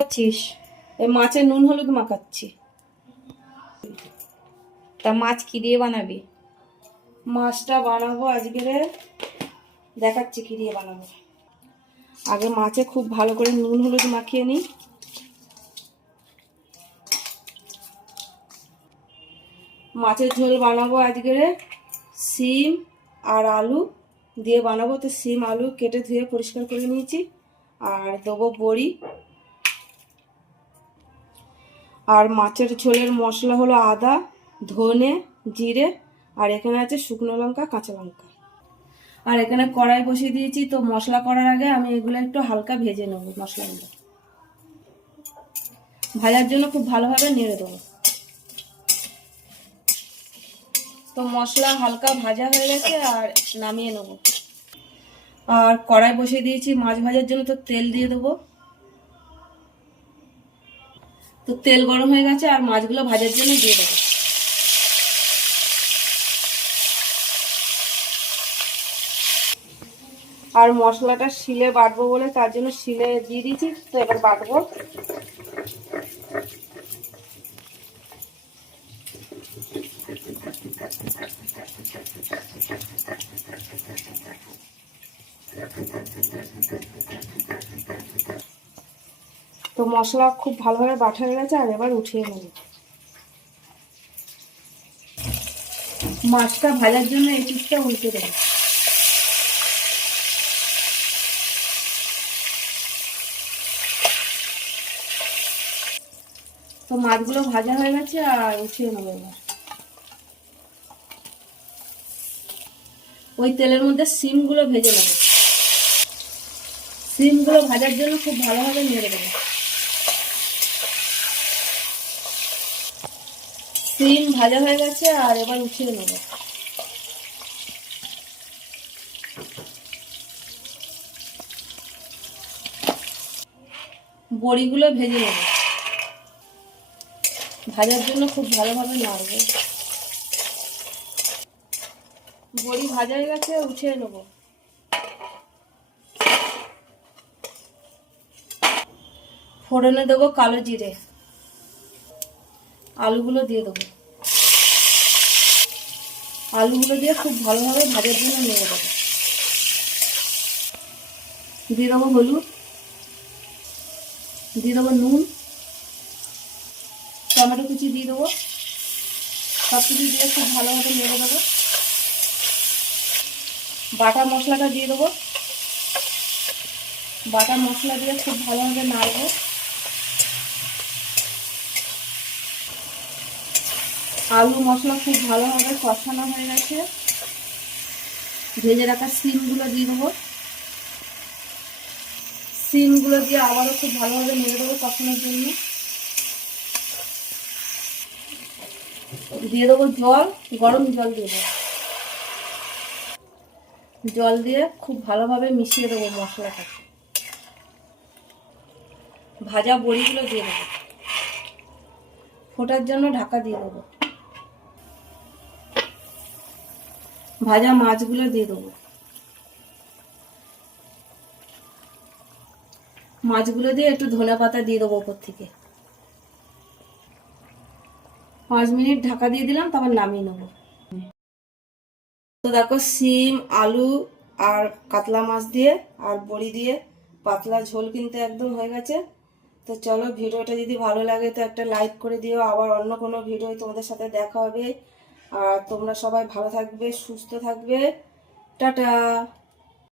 করছিস? এই মাছের নুন হলুদ মাখাচ্ছি। তা মাছ কি দিয়ে বানাবি? মাছটা বানাবো আজকে, দেখাচ্ছি কি দিয়ে বানাবো। আগে মাছে খুব ভালো করে নুন হলুদ মাখিয়ে নিই। মাছের ঝোল বানাবো আজকে, শিম আর আলু দিয়ে বানাবো। তো শিম আলু কেটে ধুয়ে পরিষ্কার করে নিয়েছি। আর দেবো বড়ি। আর মাছের ঝোলের মশলা হলো আদা, ধনে, জিরে, আর এখানে আছে শুকনো লঙ্কা, কাঁচা লঙ্কা। আর এখানে কড়াই বসিয়ে দিয়েছি। তো মশলা করার আগে আমি এগুলো একটু হালকা ভেজে নেব। মশলাগুলো ভাজার জন্য খুব ভালোভাবে নেড়ে দেবো। তো মশলা হালকা ভাজা হয়ে গেছে, আর নামিয়ে নেব। আর কড়াই বসিয়ে দিয়েছি মাছ ভাজার জন্য। তো তেল দিয়ে দেবো। তো তেল গরম হয়ে গেছে, আর মাছগুলো ভাজার জন্য দিয়ে দেবো। আর মশলাটা শিলে বাটবো বলে তার জন্য শিলে দিয়ে দিয়েছি। তো এবার বাটবো। তো মশলা খুব ভালোভাবে বাটা হয়ে গেছে, আর এবার উঠিয়ে নেব। মাছটা ভাজার জন্য এই পিসটা উল্টে দেবো। তো মাছগুলো ভাজা হয়ে গেছে, আর উঠিয়ে নেবো এবার। ওই তেলের মধ্যে শিমগুলো ভেজে নেব। শিমগুলো ভাজার জন্য খুব ভালোভাবে নেড়ে দেবো। শিম ভাজা হয়ে গেছে, আর এবার উঠিয়ে নেব। বড়িগুলো ভেজে নেব। ভাজার জন্য খুব ভালোভাবে নাড়ব। বড়ি ভাজা হয়ে গেছে, উঠিয়ে নেব। ফোড়নে দেবো কালো জিরে। আলুগুলো দিয়ে দেবো। আলুগুলো দিয়ে খুব ভালোভাবে ভাজার জন্য নেড়ে দেবো। দিয়ে দেবো হলুদ, দিয়ে দেবো নুন, টমেটো কুচি দিয়ে দেবো। সব কিছু দিয়ে খুব ভালোভাবে নেড়ে দেবো। বাটা মশলাটা দিয়ে দেবো। বাটা মশলা দিয়ে খুব ভালোভাবে নাড়বো। আলু মশলা খুব ভালোভাবে কষানো হয়ে গেছে। ভেজে রাখা শিমগুলো দিয়ে দেবো। শিমগুলো দিয়ে আবারও খুব ভালোভাবে নেড়ে দেবো কষানোর জন্য। দিয়ে দেবো জল, গরম জল দিয়ে দেবো। জল দিয়ে খুব ভালোভাবে মিশিয়ে দেবো মশলাটা। ভাজা বড়িগুলো দিয়ে দেবো। ফোটার জন্য ঢাকা দিয়ে দেবো। ভাজা মাছগুলো দিয়ে দেবো। মাছগুলো দিয়ে একটু ধনেপাতা দিয়ে দেবো উপর থেকে। 5 মিনিট ঢাকা দিয়ে দিলাম, তারপর নামিয়ে নেবো। তো দেখো শিম, আলু আর কাতলা মাছ দিয়ে আর বড়ি দিয়ে পাতলা ঝোল কিন্তু একদম হয়ে গেছে। তো চলো, ভিডিওটা যদি ভালো লাগে তো একটা লাইক করে দিও। আবার অন্য কোনো ভিডিও তোমাদের সাথে দেখা হবে। আর তোমরা সবাই ভালো থাকবে, সুস্থ থাকবে। টাটা।